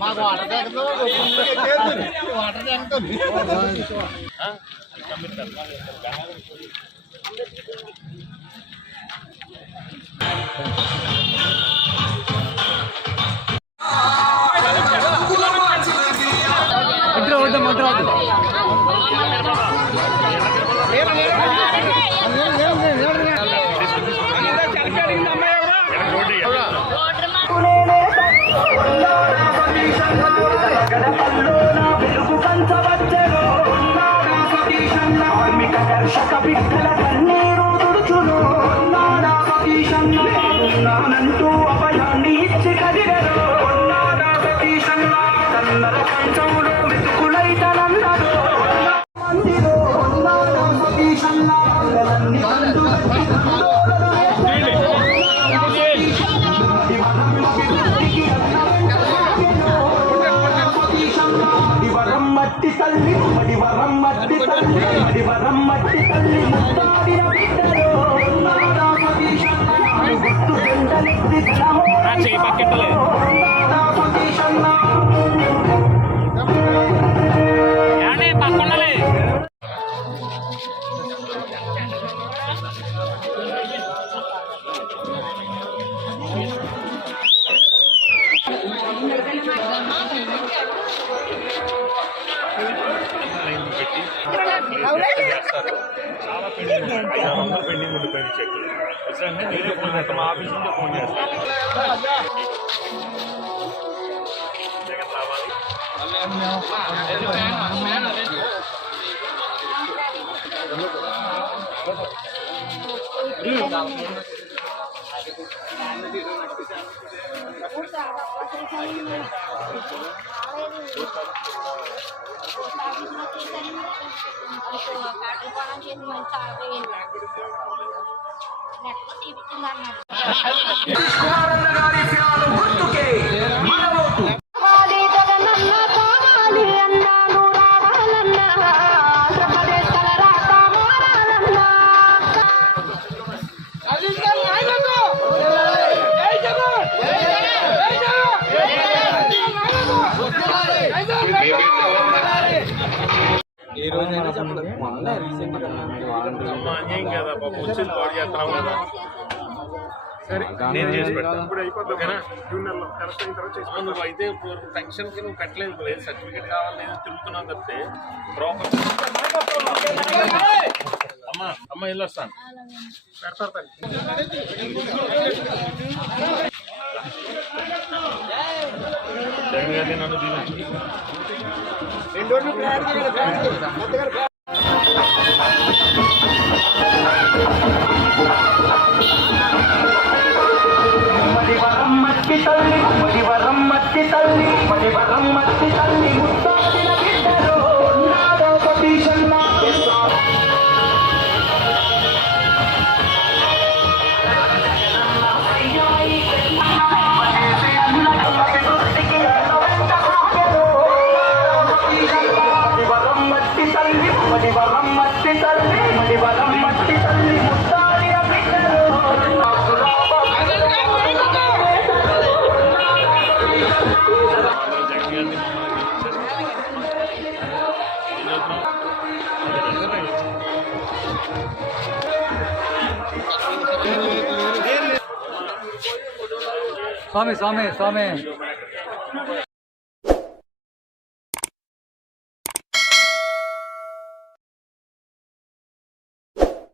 మాకు వాటర్ బిడ్డల కన్నీరు తుడుచును నాడా సతీశన్న నానంటూ అభయాన్ని ఇచ్చి కదిరెను నాడా సతీశన్న కన్నర పంచములో మెతుకులైతనన్నాడు మందిలో నాడా సతీశన్న పిల్లలన్నీ మట్టి తల్లి మడివరం మట్టి తల్లి మడివరం మట్టి తల్లి ముత్తాడిన బిడ్డలో నాడా సతీశన్న గుర్తు జెండలెత్తి నాడా సతీశన్న చాలా పెండింగ్ ఉండిపోయింది చెక్కులు నిజంగా నేను ఫోన్ చేస్తాను మా ఆఫీస్ నుంచే ఫోన్ చేస్తాను జగన్ రావాలి ఏ రోజైనా చెప్పలేదు కదా బాబు వచ్చింది బాడీ చేస్తున్నాం కదా సరే నేను చేసి పెడతాను ఇప్పుడు అయిపోతాం నువ్వు అయితే పెన్షన్కి నువ్వు కట్టలేదు లేదు సర్టిఫికేట్ కావాలి నేను తిరుగుతున్నావు తప్పితే ప్రాపర్ అమ్మ ఇల్లు వస్తాను పెడతారు జగన్ గారిని నన్ను దీవించు మడివరం మట్టి తల్లి మడివరం మట్టి తల్లి మడివరం మట్టి తల్లి ముత్తాడిన బిడ్డలో నాడా సతీశన్న మడివరం మట్టి తల్లి మడివరం మట్టి తల్లి మడివరం మట్టి తల్లి ముత్తాడిన బిడ్డలో స్వామి